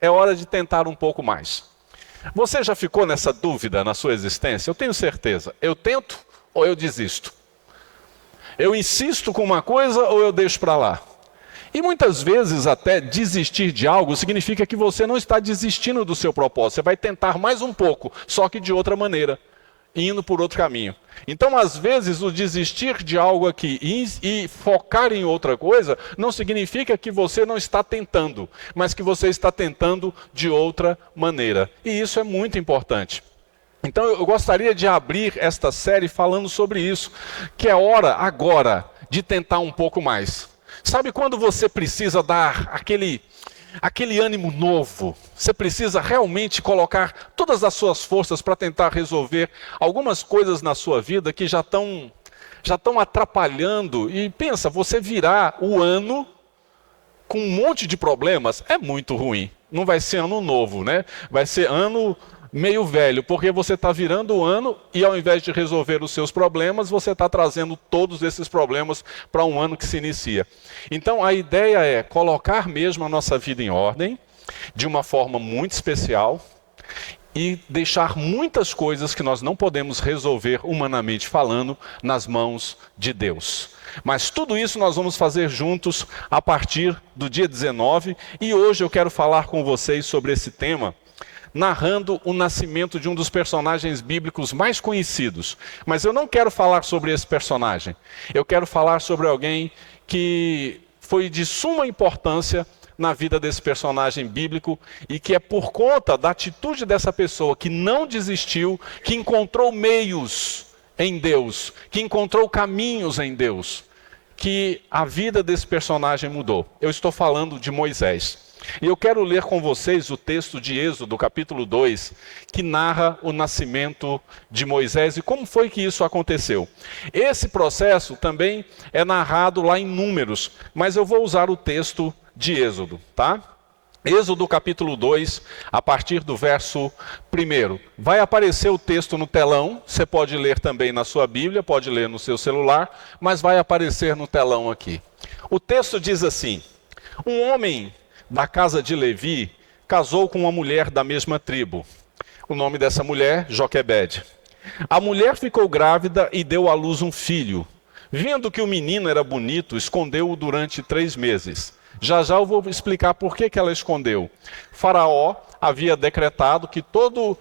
é hora de tentar um pouco mais. Você já ficou nessa dúvida na sua existência? Eu tenho certeza. Eu tento ou eu desisto? Eu insisto com uma coisa ou eu deixo para lá? E muitas vezes até desistir de algo significa que você não está desistindo do seu propósito. Você vai tentar mais um pouco, só que de outra maneira, indo por outro caminho. Então, às vezes, o desistir de algo aqui e focar em outra coisa não significa que você não está tentando, mas que você está tentando de outra maneira. E isso é muito importante. Então, eu gostaria de abrir esta série falando sobre isso, que é hora agora de tentar um pouco mais. Sabe quando você precisa dar aquele ânimo novo? Você precisa realmente colocar todas as suas forças para tentar resolver algumas coisas na sua vida que já estão atrapalhando. E pensa, você virar o ano com um monte de problemas é muito ruim. Não vai ser ano novo, né? Vai ser ano meio velho, porque você está virando o ano e ao invés de resolver os seus problemas, você está trazendo todos esses problemas para um ano que se inicia. Então a ideia é colocar mesmo a nossa vida em ordem, de uma forma muito especial, e deixar muitas coisas que nós não podemos resolver humanamente falando nas mãos de Deus. Mas tudo isso nós vamos fazer juntos a partir do dia 19, e hoje eu quero falar com vocês sobre esse tema, narrando o nascimento de um dos personagens bíblicos mais conhecidos. Mas eu não quero falar sobre esse personagem. Eu quero falar sobre alguém que foi de suma importância na vida desse personagem bíblico e que é por conta da atitude dessa pessoa que não desistiu, que encontrou meios em Deus, que encontrou caminhos em Deus, que a vida desse personagem mudou. Eu estou falando de Moisés. E eu quero ler com vocês o texto de Êxodo, capítulo 2, que narra o nascimento de Moisés e como foi que isso aconteceu. Esse processo também é narrado lá em Números, mas eu vou usar o texto de Êxodo, tá? Êxodo capítulo 2, a partir do verso 1. Vai aparecer o texto no telão, você pode ler também na sua Bíblia, pode ler no seu celular, mas vai aparecer no telão aqui. O texto diz assim: um homem da casa de Levi casou com uma mulher da mesma tribo. O nome dessa mulher, Joquebede. A mulher ficou grávida e deu à luz um filho. Vendo que o menino era bonito, escondeu-o durante 3 meses. Já já eu vou explicar por que ela escondeu. Faraó havia decretado que todo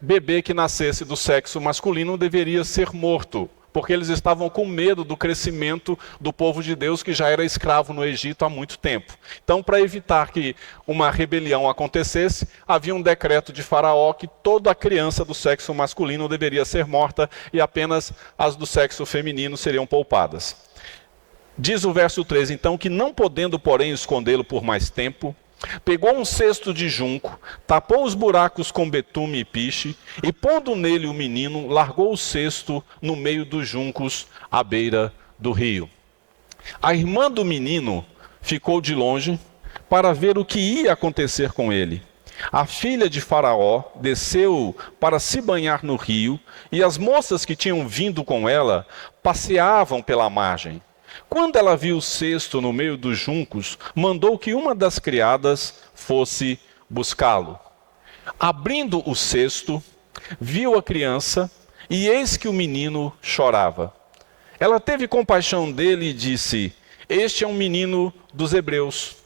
bebê que nascesse do sexo masculino deveria ser morto, porque eles estavam com medo do crescimento do povo de Deus que já era escravo no Egito há muito tempo. Então, para evitar que uma rebelião acontecesse, havia um decreto de Faraó que toda criança do sexo masculino deveria ser morta e apenas as do sexo feminino seriam poupadas. Diz o verso 13, então, que não podendo, porém, escondê-lo por mais tempo, pegou um cesto de junco, tapou os buracos com betume e piche, e pondo nele o menino, largou o cesto no meio dos juncos, à beira do rio. A irmã do menino ficou de longe para ver o que ia acontecer com ele. A filha de Faraó desceu para se banhar no rio, e as moças que tinham vindo com ela passeavam pela margem. Quando ela viu o cesto no meio dos juncos, mandou que uma das criadas fosse buscá-lo. Abrindo o cesto, viu a criança, e eis que o menino chorava. Ela teve compaixão dele e disse: este é um menino dos hebreus.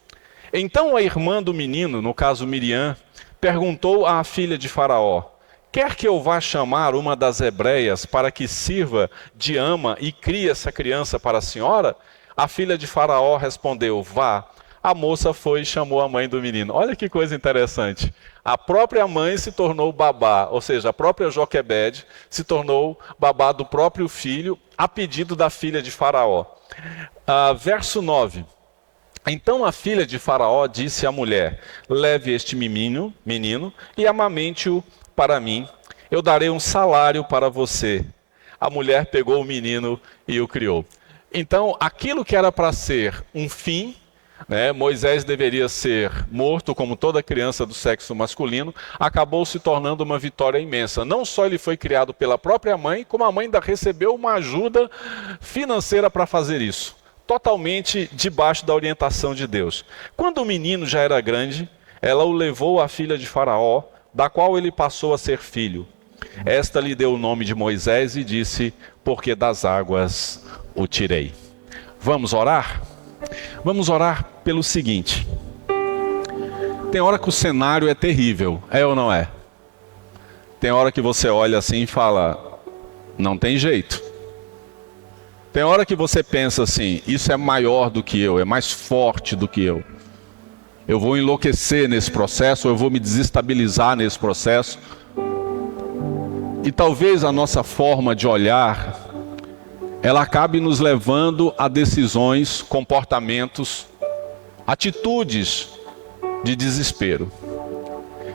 Então a irmã do menino, no caso Miriam, perguntou à filha de Faraó: quer que eu vá chamar uma das hebreias para que sirva de ama e crie essa criança para a senhora? A filha de Faraó respondeu: vá. A moça foi e chamou a mãe do menino. Olha que coisa interessante. A própria mãe se tornou babá, ou seja, a própria Joquebede se tornou babá do próprio filho, a pedido da filha de Faraó. Verso 9. Então a filha de Faraó disse à mulher: leve este menino e amamente-o para mim, eu darei um salário para você. A mulher pegou o menino e o criou. Então, aquilo que era para ser um fim, Moisés deveria ser morto como toda criança do sexo masculino, acabou se tornando uma vitória imensa. Não só ele foi criado pela própria mãe, como a mãe ainda recebeu uma ajuda financeira para fazer isso, totalmente debaixo da orientação de Deus. Quando o menino já era grande, ela o levou à filha de Faraó, da qual ele passou a ser filho. Esta lhe deu o nome de Moisés e disse: porque das águas o tirei. Vamos orar? Vamos orar pelo seguinte. Tem hora que o cenário é terrível, é ou não é? Tem hora que você olha assim e fala: não tem jeito. Tem hora que você pensa assim: isso é maior do que eu, é mais forte do que eu. Eu vou enlouquecer nesse processo, eu vou me desestabilizar nesse processo. E talvez a nossa forma de olhar, ela acabe nos levando a decisões, comportamentos, atitudes de desespero.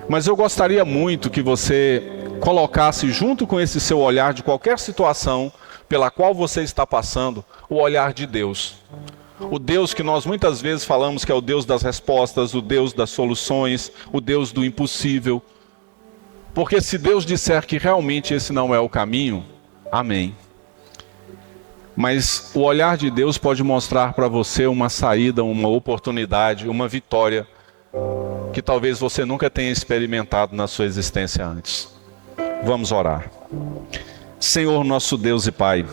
Mas eu gostaria muito que você colocasse junto com esse seu olhar de qualquer situação pela qual você está passando, o olhar de Deus. O Deus que nós muitas vezes falamos que é o Deus das respostas, o Deus das soluções, o Deus do impossível. Porque se Deus disser que realmente esse não é o caminho, amém. Mas o olhar de Deus pode mostrar para você uma saída, uma oportunidade, uma vitória que talvez você nunca tenha experimentado na sua existência antes. Vamos orar. Senhor, nosso Deus e Pai,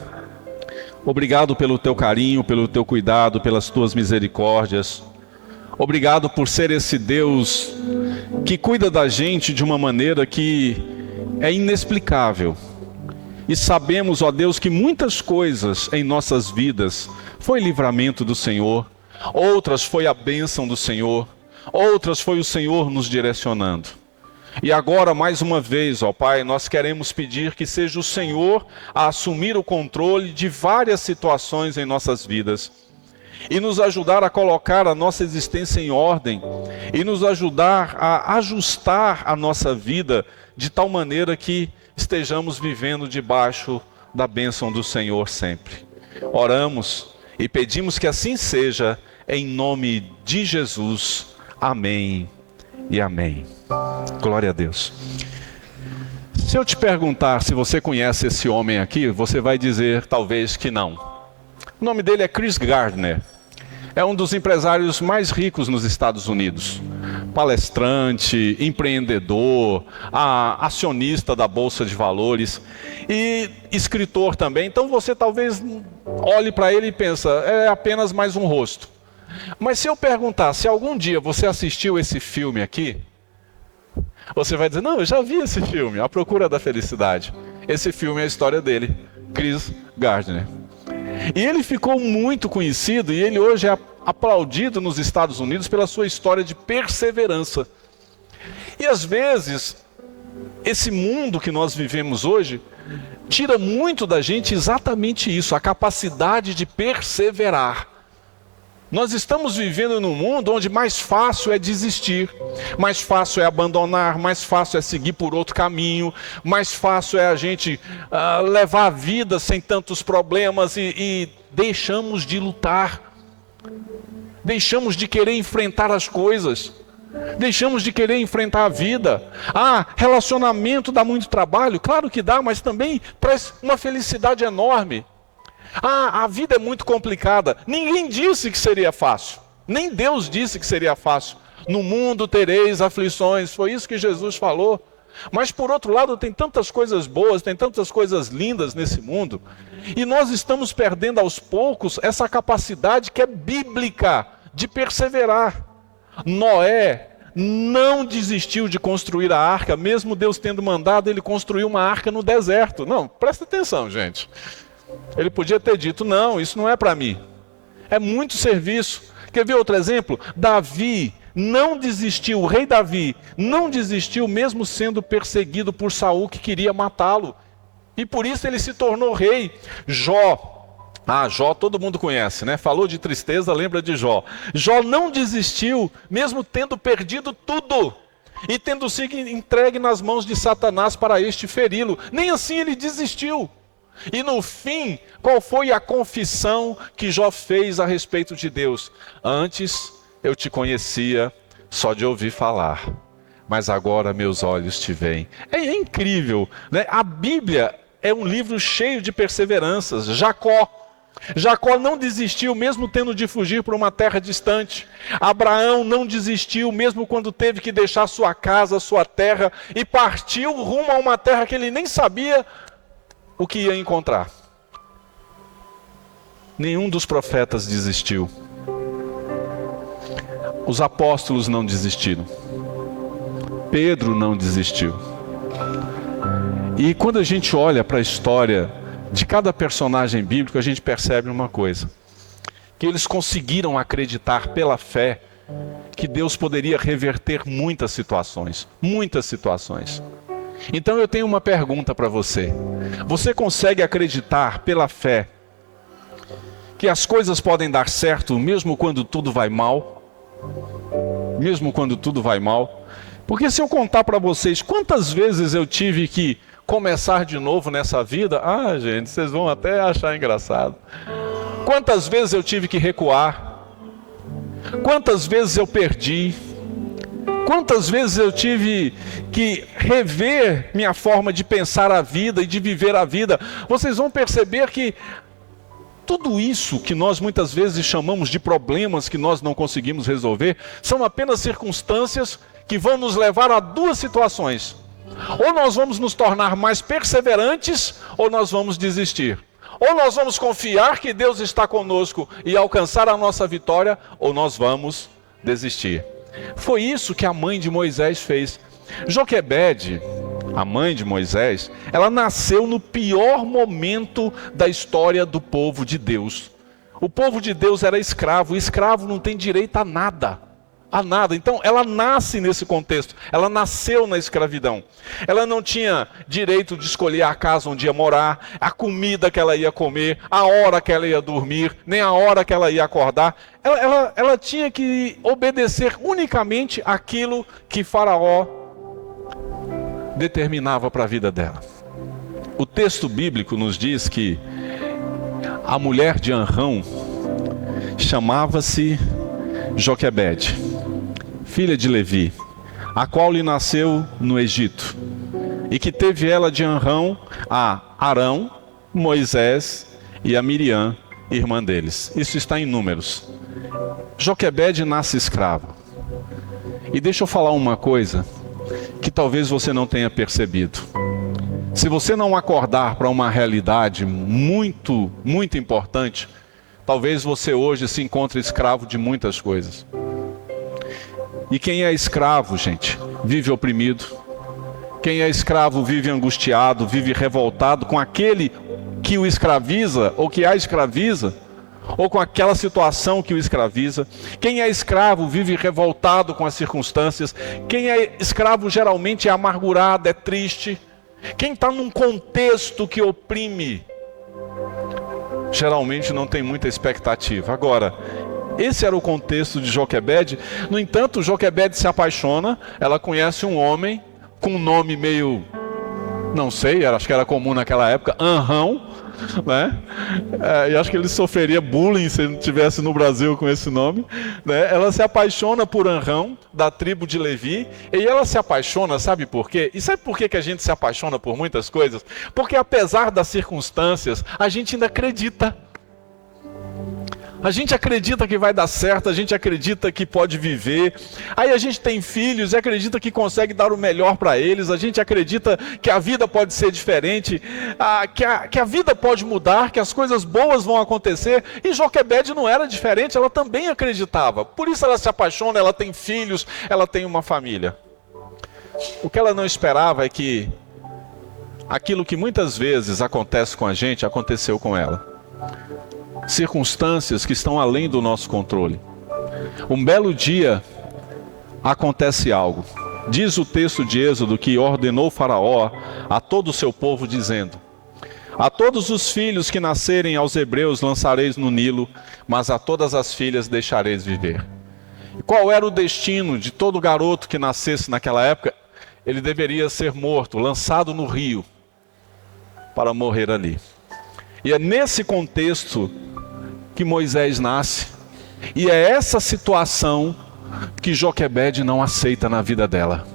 obrigado pelo teu carinho, pelo teu cuidado, pelas tuas misericórdias. Obrigado por ser esse Deus que cuida da gente de uma maneira que é inexplicável. E sabemos, ó Deus, que muitas coisas em nossas vidas foi livramento do Senhor, outras foi a bênção do Senhor, outras foi o Senhor nos direcionando. E agora, mais uma vez, ó Pai, nós queremos pedir que seja o Senhor a assumir o controle de várias situações em nossas vidas e nos ajudar a colocar a nossa existência em ordem e nos ajudar a ajustar a nossa vida de tal maneira que estejamos vivendo debaixo da bênção do Senhor sempre. Oramos e pedimos que assim seja, em nome de Jesus. Amém e amém. Glória a Deus. Se eu te perguntar se você conhece esse homem aqui, você vai dizer talvez que não. O nome dele é Chris Gardner. É um dos empresários mais ricos nos Estados Unidos. Palestrante, empreendedor, acionista da Bolsa de Valores e escritor também. Então você talvez olhe para ele e pensa, é apenas mais um rosto. Mas se eu perguntar se algum dia você assistiu esse filme aqui, você vai dizer, não, eu já vi esse filme, A Procura da Felicidade. Esse filme é a história dele, Chris Gardner. E ele ficou muito conhecido e ele hoje é aplaudido nos Estados Unidos pela sua história de perseverança. E às vezes, esse mundo que nós vivemos hoje, tira muito da gente exatamente isso, a capacidade de perseverar. Nós estamos vivendo num mundo onde mais fácil é desistir, mais fácil é abandonar, mais fácil é seguir por outro caminho, mais fácil é a gente levar a vida sem tantos problemas e deixamos de lutar, deixamos de querer enfrentar as coisas, deixamos de querer enfrentar a vida. Relacionamento dá muito trabalho, claro que dá, mas também traz uma felicidade enorme. A vida é muito complicada. Ninguém disse que seria fácil. Nem Deus disse que seria fácil. No mundo tereis aflições. Foi isso que Jesus falou. Mas por outro lado, tem tantas coisas boas, tem tantas coisas lindas nesse mundo. E nós estamos perdendo aos poucos essa capacidade que é bíblica de perseverar. Noé não desistiu de construir a arca, mesmo Deus tendo mandado ele construir uma arca no deserto. Não, presta atenção, gente. Ele podia ter dito, não, isso não é para mim. É muito serviço. Quer ver outro exemplo? Davi não desistiu, o rei Davi não desistiu mesmo sendo perseguido por Saul que queria matá-lo. E por isso ele se tornou rei. Jó, Jó todo mundo conhece, né? Falou de tristeza, lembra de Jó. Jó não desistiu, mesmo tendo perdido tudo. E tendo sido entregue nas mãos de Satanás para este feri-lo. Nem assim ele desistiu. E no fim, qual foi a confissão que Jó fez a respeito de Deus? Antes eu te conhecia só de ouvir falar, mas agora meus olhos te veem. É incrível, né? A Bíblia é um livro cheio de perseveranças. Jacó Jacó não desistiu, mesmo tendo de fugir para uma terra distante. Abraão não desistiu, mesmo quando teve que deixar sua casa, sua terra, e partiu rumo a uma terra que ele nem sabia o que ia encontrar. Nenhum dos profetas desistiu. Os apóstolos não desistiram. Pedro não desistiu. E quando a gente olha para a história de cada personagem bíblico, a gente percebe uma coisa: que eles conseguiram acreditar pela fé que Deus poderia reverter muitas situações. Muitas situações. Então eu tenho uma pergunta para você. Você consegue acreditar pela fé que as coisas podem dar certo mesmo quando tudo vai mal? Mesmo quando tudo vai mal? Porque se eu contar para vocês quantas vezes eu tive que começar de novo nessa vida, gente, vocês vão até achar engraçado. Quantas vezes eu tive que recuar? Quantas vezes eu perdi? Quantas vezes eu tive que rever minha forma de pensar a vida e de viver a vida? Vocês vão perceber que tudo isso que nós muitas vezes chamamos de problemas que nós não conseguimos resolver, são apenas circunstâncias que vão nos levar a duas situações. Ou nós vamos nos tornar mais perseverantes, ou nós vamos desistir. Ou nós vamos confiar que Deus está conosco e alcançar a nossa vitória, ou nós vamos desistir. Foi isso que a mãe de Moisés fez. Joquebede, a mãe de Moisés, ela nasceu no pior momento da história do povo de Deus. O povo de Deus era escravo, o escravo não tem direito a nada. A nada. Então ela nasce nesse contexto, ela nasceu na escravidão. Ela não tinha direito de escolher a casa onde ia morar, a comida que ela ia comer, a hora que ela ia dormir, nem a hora que ela ia acordar. Ela tinha que obedecer unicamente aquilo que Faraó determinava para a vida dela. O texto bíblico nos diz que a mulher de Anrão chamava-se Joquebede, filha de Levi, a qual lhe nasceu no Egito, e que teve ela de Anrão a Arão, Moisés e a Miriam, irmã deles. Isso está em Números. Joquebede nasce escrava. E deixa eu falar uma coisa que talvez você não tenha percebido. Se você não acordar para uma realidade muito, muito importante, talvez você hoje se encontre escravo de muitas coisas. E quem é escravo, gente, vive oprimido. Quem é escravo vive angustiado, vive revoltado com aquele que o escraviza ou que a escraviza, ou com aquela situação que o escraviza. Quem é escravo vive revoltado com as circunstâncias. Quem é escravo geralmente é amargurado, é triste. Quem está num contexto que oprime, geralmente não tem muita expectativa. Agora, esse era o contexto de Joquebede. No entanto, Joquebede se apaixona, ela conhece um homem com um nome meio, não sei, acho que era comum naquela época, Anrão, né? E acho que ele sofreria bullying se ele estivesse no Brasil com esse nome, né? Ela se apaixona por Anrão, da tribo de Levi, e ela se apaixona, sabe por quê? E sabe por quê que a gente se apaixona por muitas coisas? Porque apesar das circunstâncias, a gente ainda acredita. A gente acredita que vai dar certo, a gente acredita que pode viver. Aí a gente tem filhos e acredita que consegue dar o melhor para eles. A gente acredita que a vida pode ser diferente, que a vida pode mudar, que as coisas boas vão acontecer. E Joquebede não era diferente, ela também acreditava. Por isso ela se apaixona, ela tem filhos, ela tem uma família. O que ela não esperava é que aquilo que muitas vezes acontece com a gente, aconteceu com ela. Circunstâncias que estão além do nosso controle. Um belo dia acontece algo. Diz o texto de Êxodo que ordenou Faraó a todo o seu povo, dizendo: a todos os filhos que nascerem aos hebreus lançareis no Nilo, mas a todas as filhas deixareis viver. E qual era o destino de todo garoto que nascesse naquela época? Ele deveria ser morto, lançado no rio, para morrer ali. E é nesse contexto que Moisés nasce, e é essa situação que Joquebede não aceita na vida dela.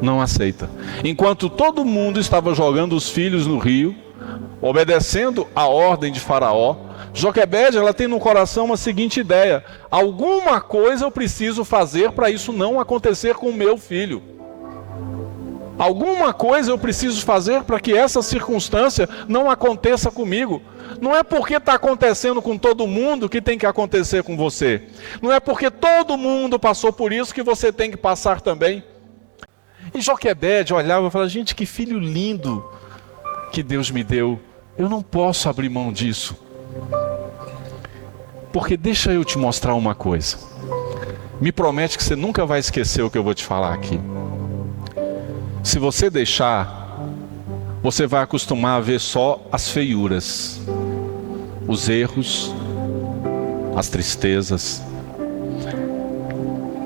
Não aceita. Enquanto todo mundo estava jogando os filhos no rio, obedecendo a ordem de Faraó, Joquebede, ela tem no coração a seguinte ideia: alguma coisa eu preciso fazer para isso não acontecer com o meu filho. Alguma coisa eu preciso fazer para que essa circunstância não aconteça comigo. Não é porque está acontecendo com todo mundo que tem que acontecer com você. Não é porque todo mundo passou por isso que você tem que passar também. E Joquebede olhava e falava: gente, que filho lindo que Deus me deu. Eu não posso abrir mão disso. Porque deixa eu te mostrar uma coisa. Me promete que você nunca vai esquecer o que eu vou te falar aqui. Se você deixar, você vai acostumar a ver só as feiuras, os erros, as tristezas.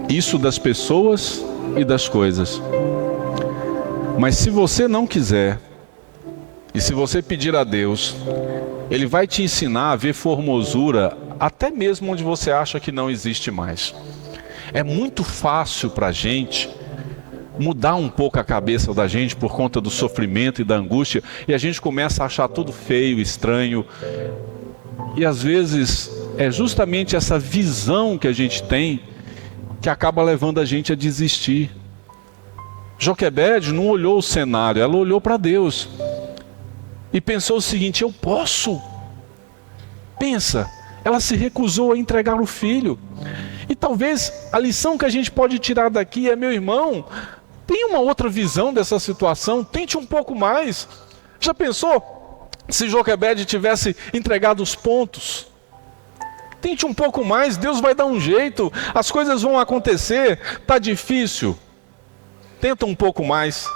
Isso das pessoas e das coisas. Mas se você não quiser, e se você pedir a Deus, Ele vai te ensinar a ver formosura até mesmo onde você acha que não existe mais. É muito fácil para a gente mudar um pouco a cabeça da gente por conta do sofrimento e da angústia, e a gente começa a achar tudo feio, estranho. E às vezes é justamente essa visão que a gente tem que acaba levando a gente a desistir. Joquebede não olhou o cenário, ela olhou para Deus e pensou o seguinte: eu posso. Pensa, ela se recusou a entregar o filho. E talvez a lição que a gente pode tirar daqui é: meu irmão, tem uma outra visão dessa situação, tente um pouco mais. Já pensou se Joquebede tivesse entregado os pontos? Tente um pouco mais, Deus vai dar um jeito, as coisas vão acontecer. Está difícil? Tenta um pouco mais.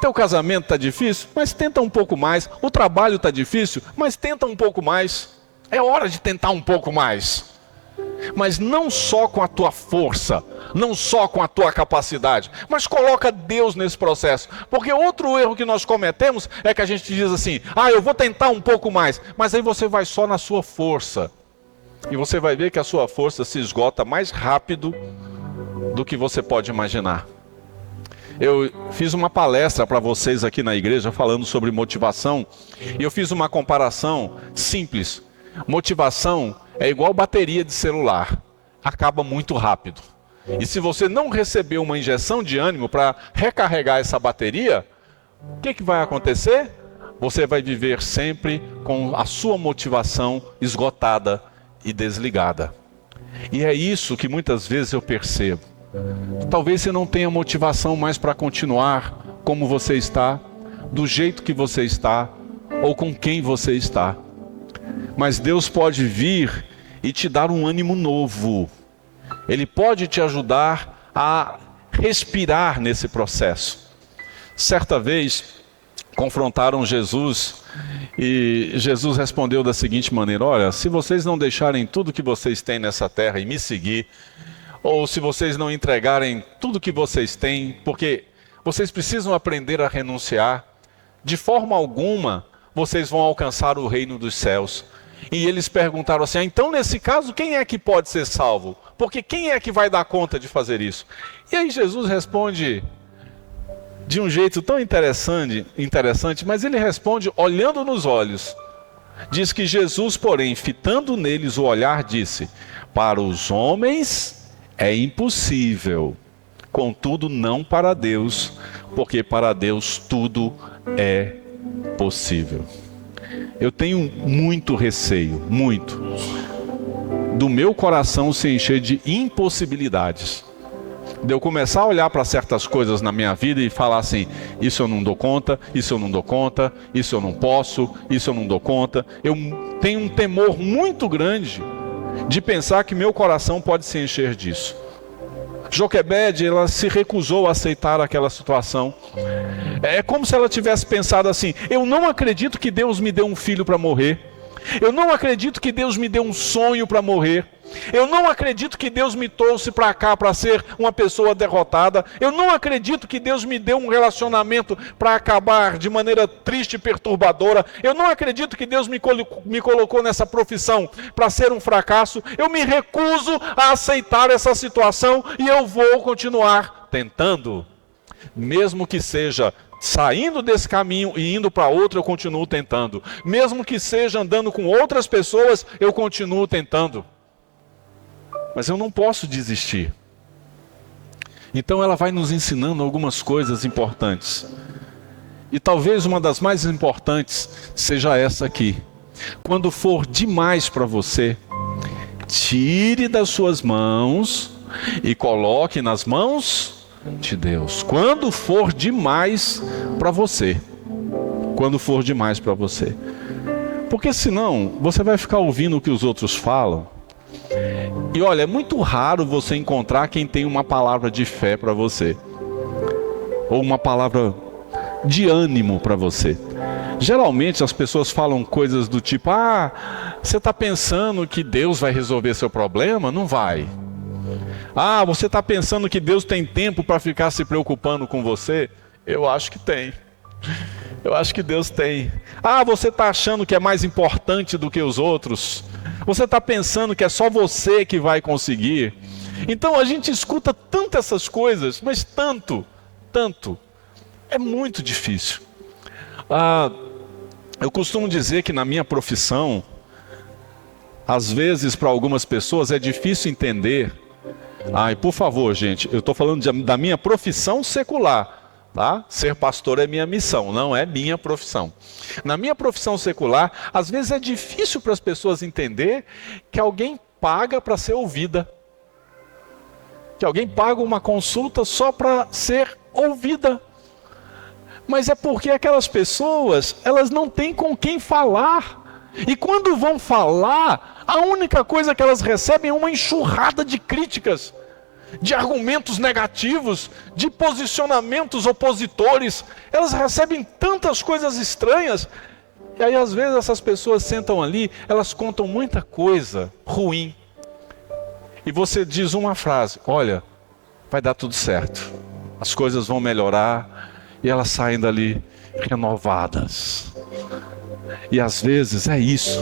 Teu casamento está difícil? Mas tenta um pouco mais. O trabalho está difícil? Mas tenta um pouco mais. É hora de tentar um pouco mais. Mas não só com a tua força, não só com a tua capacidade, mas coloca Deus nesse processo. Porque outro erro que nós cometemos é que a gente diz assim: eu vou tentar um pouco mais. Mas aí você vai só na sua força. E você vai ver que a sua força se esgota mais rápido do que você pode imaginar. Eu fiz uma palestra para vocês aqui na igreja falando sobre motivação. E eu fiz uma comparação simples. Motivação é igual bateria de celular. Acaba muito rápido. E se você não receber uma injeção de ânimo para recarregar essa bateria, o que vai acontecer? Você vai viver sempre com a sua motivação esgotada e desligada. E é isso que muitas vezes eu percebo. Talvez você não tenha motivação mais para continuar como você está, do jeito que você está, ou com quem você está. Mas Deus pode vir e te dar um ânimo novo. Ele pode te ajudar a respirar nesse processo. Certa vez, confrontaram Jesus e Jesus respondeu da seguinte maneira: olha, se vocês não deixarem tudo que vocês têm nessa terra e me seguir, ou se vocês não entregarem tudo que vocês têm, porque vocês precisam aprender a renunciar, de forma alguma vocês vão alcançar o reino dos céus. E eles perguntaram assim: então nesse caso quem é que pode ser salvo? Porque quem é que vai dar conta de fazer isso? E aí Jesus responde de um jeito tão interessante, mas ele responde olhando nos olhos. Diz que Jesus, porém, fitando neles o olhar, disse: para os homens é impossível, contudo não para Deus, porque para Deus tudo é possível. Eu tenho muito receio, muito, do meu coração se encher de impossibilidades. De eu começar a olhar para certas coisas na minha vida e falar assim: isso eu não dou conta, isso eu não dou conta, isso eu não posso, isso eu não dou conta. Eu tenho um temor muito grande de pensar que meu coração pode se encher disso. Joquebede, ela se recusou a aceitar aquela situação. É como se ela tivesse pensado assim: eu não acredito que Deus me deu um filho para morrer. Eu não acredito que Deus me deu um sonho para morrer. Eu não acredito que Deus me trouxe para cá para ser uma pessoa derrotada. Eu não acredito que Deus me deu um relacionamento para acabar de maneira triste e perturbadora. Eu não acredito que Deus me colocou nessa profissão para ser um fracasso. Eu me recuso a aceitar essa situação e eu vou continuar tentando, mesmo que seja saindo desse caminho e indo para outro, eu continuo tentando. Mesmo que seja andando com outras pessoas, eu continuo tentando. Mas eu não posso desistir. Então ela vai nos ensinando algumas coisas importantes. E talvez uma das mais importantes seja essa aqui. Quando for demais para você, tire das suas mãos e coloque nas mãos de Deus. Quando for demais para você. Quando for demais para você. Porque senão você vai ficar ouvindo o que os outros falam. E olha, é muito raro você encontrar quem tem uma palavra de fé para você. Ou uma palavra de ânimo para você. Geralmente as pessoas falam coisas do tipo: você está pensando que Deus vai resolver seu problema? Não vai. Você está pensando que Deus tem tempo para ficar se preocupando com você? Eu acho que tem. Eu acho que Deus tem. Você está achando que é mais importante do que os outros? Você está pensando que é só você que vai conseguir? Então a gente escuta tanto essas coisas, mas tanto. É muito difícil. Eu costumo dizer que na minha profissão, às vezes para algumas pessoas é difícil entender. E por favor, gente, eu estou falando da minha profissão secular, tá? Ser pastor é minha missão, não é minha profissão. Na minha profissão secular, às vezes é difícil para as pessoas entender que alguém paga para ser ouvida. Que alguém paga uma consulta só para ser ouvida. Mas é porque aquelas pessoas, elas não têm com quem falar. E quando vão falar, a única coisa que elas recebem é uma enxurrada de críticas, de argumentos negativos, de posicionamentos opositores. Elas recebem tantas coisas estranhas. E aí às vezes essas pessoas sentam ali, elas contam muita coisa ruim. E você diz uma frase: olha, vai dar tudo certo. As coisas vão melhorar. E elas saem dali renovadas. E às vezes é isso.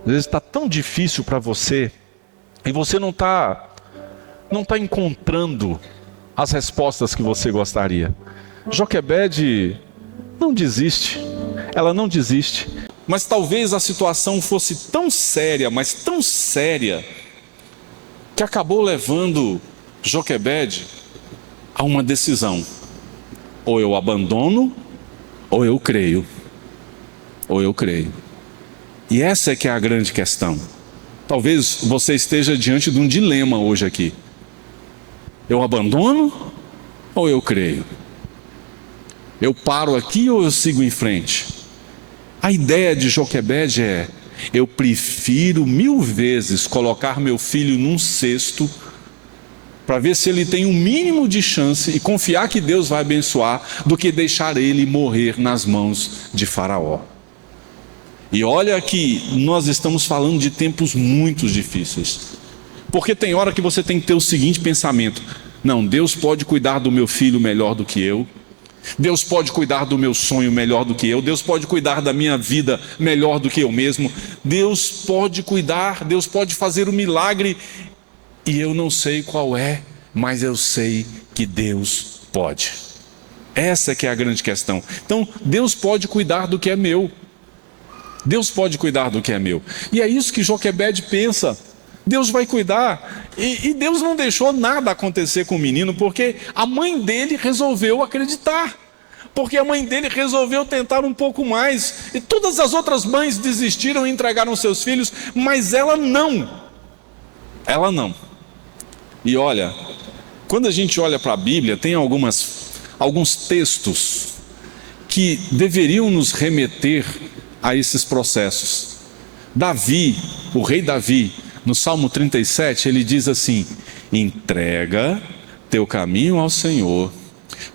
Às vezes está tão difícil para você. E você não está encontrando as respostas que você gostaria. Joquebede não desiste. Ela não desiste. Mas talvez a situação fosse tão séria, mas tão séria, que acabou levando Joquebede a uma decisão. Ou eu abandono, ou eu creio. Ou eu creio. E essa é que é a grande questão. Talvez você esteja diante de um dilema hoje aqui. Eu abandono, ou eu creio? Eu paro aqui ou eu sigo em frente? A ideia de Joquebede é: eu prefiro 1000 vezes colocar meu filho num cesto para ver se ele tem um mínimo de chance e confiar que Deus vai abençoar, do que deixar ele morrer nas mãos de Faraó. E olha que nós estamos falando de tempos muito difíceis. Porque tem hora que você tem que ter o seguinte pensamento: não, Deus pode cuidar do meu filho melhor do que eu. Deus pode cuidar do meu sonho melhor do que eu. Deus pode cuidar da minha vida melhor do que eu mesmo. Deus pode cuidar, Deus pode fazer o milagre. E eu não sei qual é, mas eu sei que Deus pode. Essa que é a grande questão. Então, Deus pode cuidar do que é meu. Deus pode cuidar do que é meu. E é isso que Joquebede pensa. Deus vai cuidar. E Deus não deixou nada acontecer com o menino, porque a mãe dele resolveu acreditar. Porque a mãe dele resolveu tentar um pouco mais. E todas as outras mães desistiram e entregaram seus filhos, mas ela não. Ela não. E olha, quando a gente olha para a Bíblia, tem alguns textos que deveriam nos remeter a esses processos. Davi, o rei Davi, no Salmo 37, ele diz assim: entrega teu caminho ao Senhor,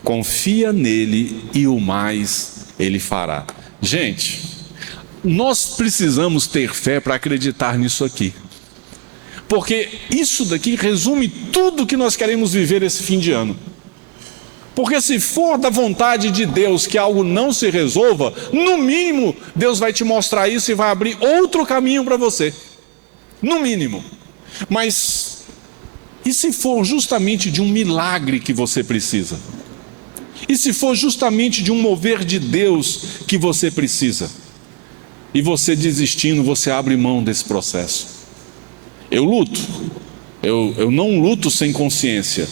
confia nele e o mais ele fará. Gente, nós precisamos ter fé para acreditar nisso aqui. Porque isso daqui resume tudo que nós queremos viver esse fim de ano. Porque se for da vontade de Deus que algo não se resolva, no mínimo Deus vai te mostrar isso e vai abrir outro caminho para você. No mínimo. Mas e se for justamente de um milagre que você precisa? E se for justamente de um mover de Deus que você precisa? E você desistindo, você abre mão desse processo. Eu luto. Eu não luto sem consciência,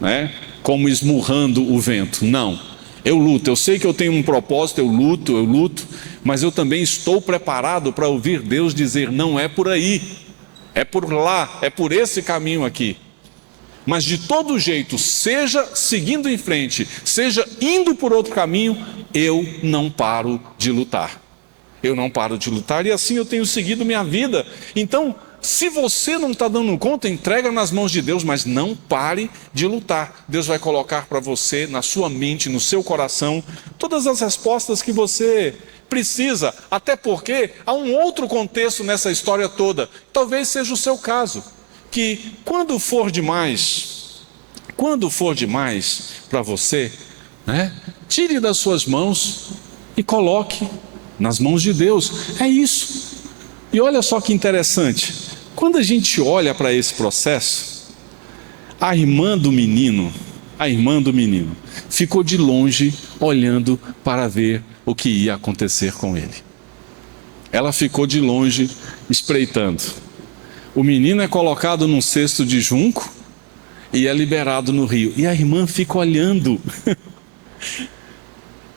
né? Como esmurrando o vento. Não. Eu luto. Eu sei que eu tenho um propósito, eu luto. Mas eu também estou preparado para ouvir Deus dizer: não é por aí. É por lá, é por esse caminho aqui. Mas de todo jeito, seja seguindo em frente, seja indo por outro caminho, eu não paro de lutar. Eu não paro de lutar e assim eu tenho seguido minha vida. Então, se você não está dando conta, entrega nas mãos de Deus, mas não pare de lutar. Deus vai colocar para você, na sua mente, no seu coração, todas as respostas que você precisa. Até porque há um outro contexto nessa história toda. Talvez seja o seu caso. Que quando for demais para você, né, tire das suas mãos e coloque nas mãos de Deus. É isso. E olha só que interessante, quando a gente olha para esse processo, a irmã do menino ficou de longe olhando para ver o que ia acontecer com ele. Ela ficou de longe espreitando. O menino é colocado num cesto de junco e é liberado no rio. E a irmã fica olhando.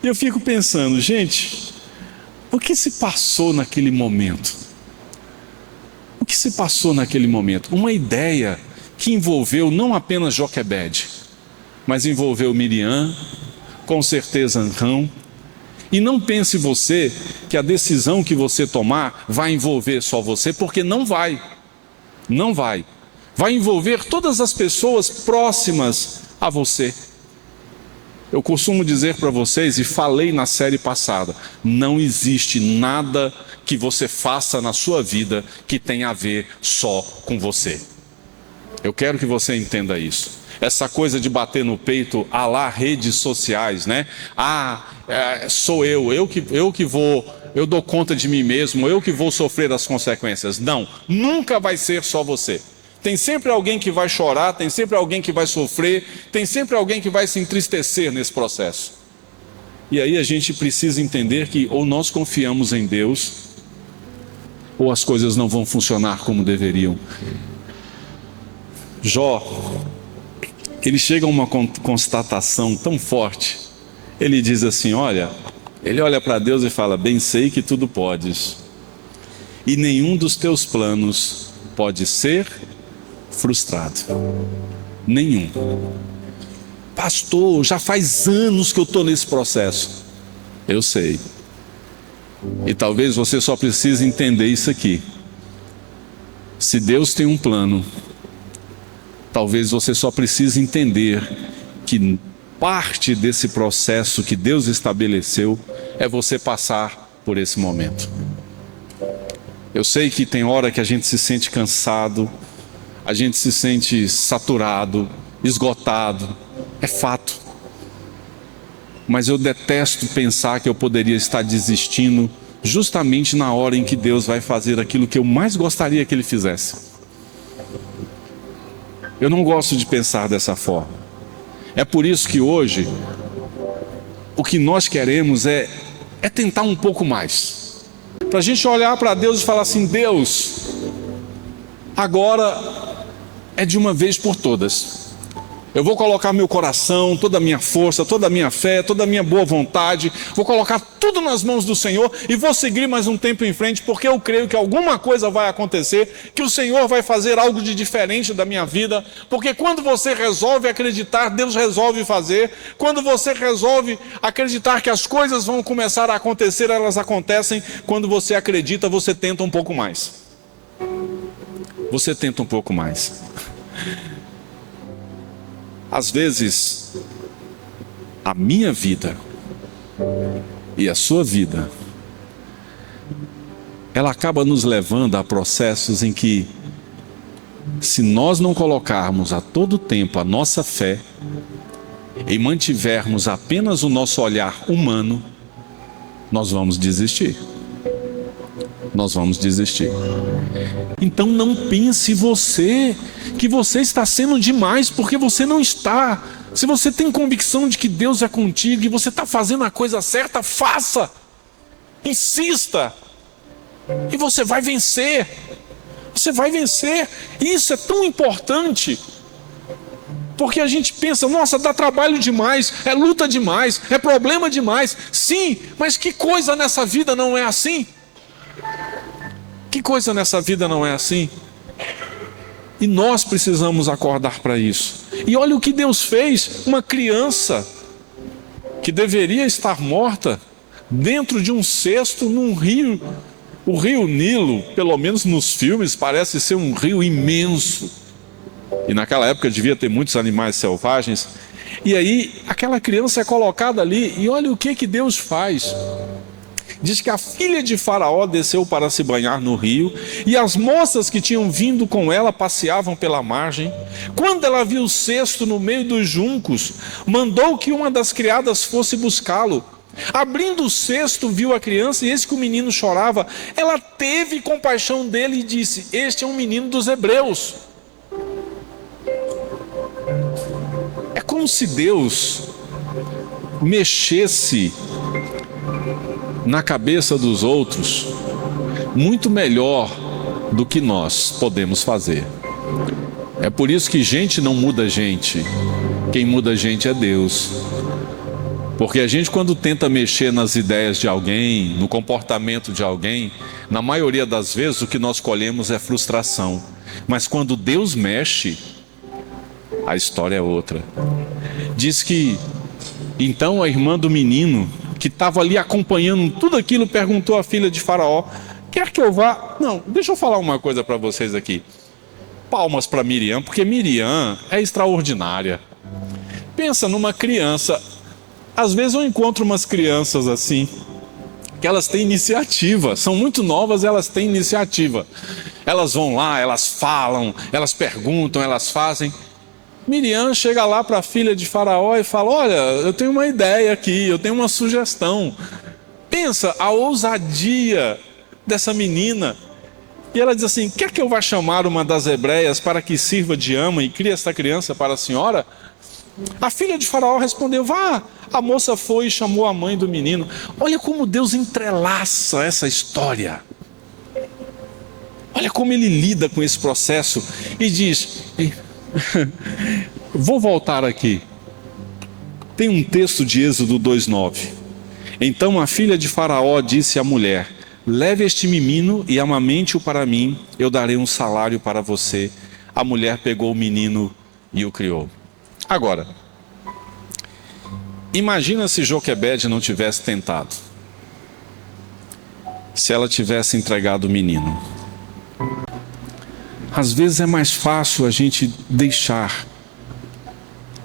E eu fico pensando, gente, o que se passou naquele momento? O que se passou naquele momento? Uma ideia que envolveu não apenas Joquebede, mas envolveu Miriam, com certeza Arão. E não pense você que a decisão que você tomar vai envolver só você, porque não vai. Não vai. Vai envolver todas as pessoas próximas a você. Eu costumo dizer para vocês, e falei na série passada, não existe nada que você faça na sua vida que tenha a ver só com você. Eu quero que você entenda isso. Essa coisa de bater no peito à lá redes sociais, né? Sou eu que vou, eu dou conta de mim mesmo, eu que vou sofrer as consequências. Não, nunca vai ser só você. Tem sempre alguém que vai chorar, tem sempre alguém que vai sofrer, tem sempre alguém que vai se entristecer nesse processo. E aí a gente precisa entender que ou nós confiamos em Deus, ou as coisas não vão funcionar como deveriam. Jó, ele chega a uma constatação tão forte. Ele diz assim, ele olha para Deus e fala: bem sei que tudo podes, e nenhum dos teus planos pode ser frustrado. Nenhum. Pastor, já faz anos que eu estou nesse processo. Eu sei. E talvez você só precise entender isso aqui. Se Deus tem um plano, talvez você só precise entender que parte desse processo que Deus estabeleceu é você passar por esse momento. Eu sei que tem hora que a gente se sente cansado, a gente se sente saturado, esgotado, é fato. Mas eu detesto pensar que eu poderia estar desistindo justamente na hora em que Deus vai fazer aquilo que eu mais gostaria que Ele fizesse. Eu não gosto de pensar dessa forma. É por isso que hoje, o que nós queremos é tentar um pouco mais. Para a gente olhar para Deus e falar assim: Deus, agora é de uma vez por todas. Eu vou colocar meu coração, toda a minha força, toda a minha fé, toda a minha boa vontade, vou colocar tudo nas mãos do Senhor e vou seguir mais um tempo em frente, porque eu creio que alguma coisa vai acontecer, que o Senhor vai fazer algo de diferente da minha vida, porque quando você resolve acreditar, Deus resolve fazer. Quando você resolve acreditar que as coisas vão começar a acontecer, elas acontecem. Quando você acredita, você tenta um pouco mais. Você tenta um pouco mais. Às vezes, a minha vida e a sua vida, ela acaba nos levando a processos em que, se nós não colocarmos a todo tempo a nossa fé e mantivermos apenas o nosso olhar humano, nós vamos desistir. Nós vamos desistir. Então não pense você que você está sendo demais, porque você não está. Se você tem convicção de que Deus é contigo e você está fazendo a coisa certa, faça. Insista. E você vai vencer. Você vai vencer. E isso é tão importante. Porque a gente pensa, nossa, dá trabalho demais, é luta demais, é problema demais. Sim, mas que coisa nessa vida não é assim? Que coisa nessa vida não é assim? E nós precisamos acordar para isso. E olha o que Deus fez. Uma criança que deveria estar morta dentro de um cesto num rio. O rio Nilo, pelo menos nos filmes, parece ser um rio imenso. E naquela época devia ter muitos animais selvagens. E aí aquela criança é colocada ali. E olha o que Deus faz. Diz que a filha de Faraó desceu para se banhar no rio, e as moças que tinham vindo com ela passeavam pela margem. Quando ela viu o cesto no meio dos juncos, mandou que uma das criadas fosse buscá-lo. Abrindo o cesto, viu a criança, e eis que o menino chorava. Ela teve compaixão dele e disse: este é um menino dos hebreus. É como se Deus mexesse na cabeça dos outros muito melhor do que nós podemos fazer. É por isso que gente não muda gente. Quem muda gente é Deus. Porque a gente, quando tenta mexer nas ideias de alguém, no comportamento de alguém, na maioria das vezes o que nós colhemos é frustração. Mas quando Deus mexe, a história é outra. Diz que então a irmã do menino, que estava ali acompanhando tudo aquilo, perguntou à filha de Faraó: quer que eu vá? Não, deixa eu falar uma coisa para vocês aqui. Palmas para Miriam, porque Miriam é extraordinária. Pensa numa criança. Às vezes eu encontro umas crianças assim, que elas têm iniciativa, são muito novas, elas têm iniciativa. Elas vão lá, elas falam, elas perguntam, elas fazem. Miriam chega lá para a filha de Faraó e fala: olha, eu tenho uma ideia aqui, eu tenho uma sugestão. Pensa a ousadia dessa menina. E ela diz assim: quer que eu vá chamar uma das hebreias para que sirva de ama e crie esta criança para a senhora? A filha de Faraó respondeu: vá. A moça foi e chamou a mãe do menino. Olha como Deus entrelaça essa história. Olha como ele lida com esse processo e diz... Vou voltar aqui. Tem um texto de Êxodo 2:9. Então a filha de Faraó disse à mulher: leve este menino e amamente-o para mim, eu darei um salário para você. A mulher pegou o menino e o criou. Agora, imagina se Joquebede não tivesse tentado. Se ela tivesse entregado o menino. Às vezes é mais fácil a gente deixar.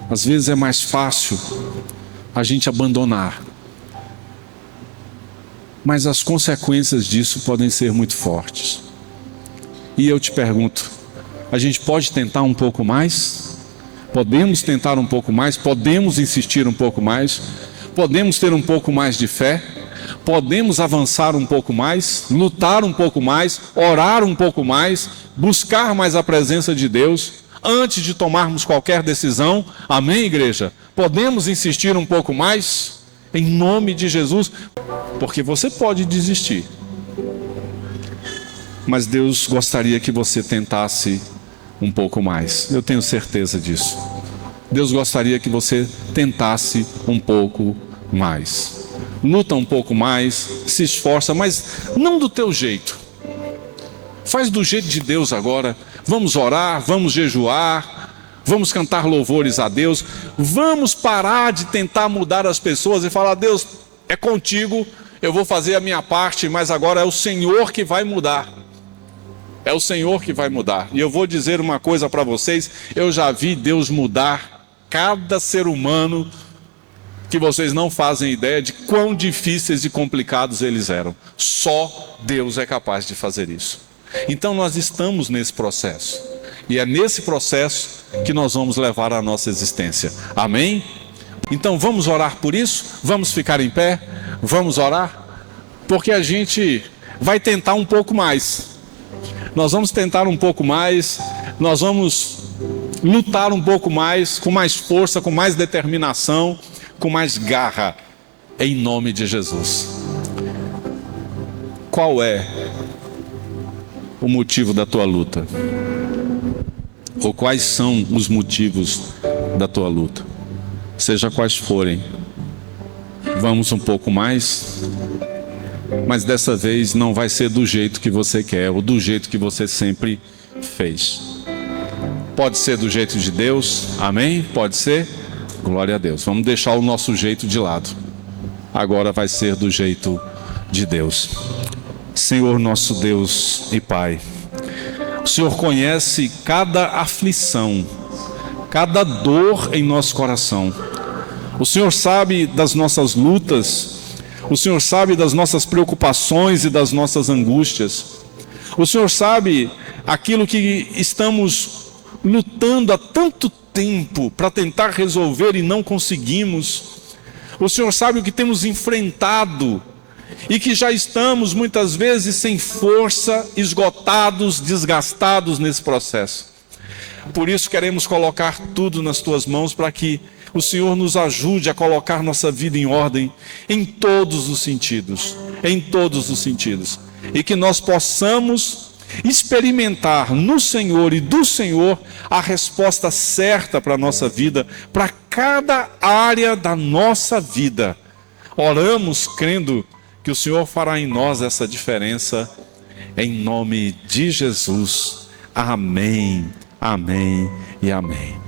Às vezes é mais fácil a gente abandonar. Mas as consequências disso podem ser muito fortes. E eu te pergunto, a gente pode tentar um pouco mais? Podemos tentar um pouco mais? Podemos insistir um pouco mais? Podemos ter um pouco mais de fé? Podemos avançar um pouco mais? Lutar um pouco mais? Orar um pouco mais? Buscar mais a presença de Deus antes de tomarmos qualquer decisão? Amém, igreja? Podemos insistir um pouco mais? Em nome de Jesus? Porque você pode desistir. Mas Deus gostaria que você tentasse um pouco mais. Eu tenho certeza disso. Deus gostaria que você tentasse um pouco mais. Luta um pouco mais, se esforça, mas não do teu jeito. Faz do jeito de Deus agora. Vamos orar, vamos jejuar, vamos cantar louvores a Deus. Vamos parar de tentar mudar as pessoas e falar: Deus, é contigo, eu vou fazer a minha parte, mas agora é o Senhor que vai mudar. É o Senhor que vai mudar. E eu vou dizer uma coisa para vocês: eu já vi Deus mudar cada ser humano que vocês não fazem ideia de quão difíceis e complicados eles eram. Só Deus é capaz de fazer isso. Então nós estamos nesse processo. E é nesse processo que nós vamos levar a nossa existência. Amém? Então vamos orar por isso? Vamos ficar em pé? Vamos orar? Porque a gente vai tentar um pouco mais. Nós vamos tentar um pouco mais. Nós vamos lutar um pouco mais, com mais força, com mais determinação, com mais garra, em nome de Jesus. Qual é o motivo da tua luta? Ou quais são os motivos da tua luta? Seja quais forem, vamos um pouco mais, mas dessa vez não vai ser do jeito que você quer, ou do jeito que você sempre fez. Pode ser do jeito de Deus, amém? Pode ser? Glória a Deus. Vamos deixar o nosso jeito de lado. Agora vai ser do jeito de Deus. Senhor nosso Deus e Pai, o Senhor conhece cada aflição, cada dor em nosso coração. O Senhor sabe das nossas lutas, o Senhor sabe das nossas preocupações e das nossas angústias. O Senhor sabe aquilo que estamos lutando há tanto tempo para tentar resolver e não conseguimos. O Senhor sabe o que temos enfrentado e que já estamos muitas vezes sem força, esgotados, desgastados nesse processo. Por isso queremos colocar tudo nas tuas mãos para que o Senhor nos ajude a colocar nossa vida em ordem em todos os sentidos, e que nós possamos experimentar no Senhor e do Senhor a resposta certa para a nossa vida, para cada área da nossa vida. Oramos crendo que o Senhor fará em nós essa diferença, em nome de Jesus. Amém, amém e amém.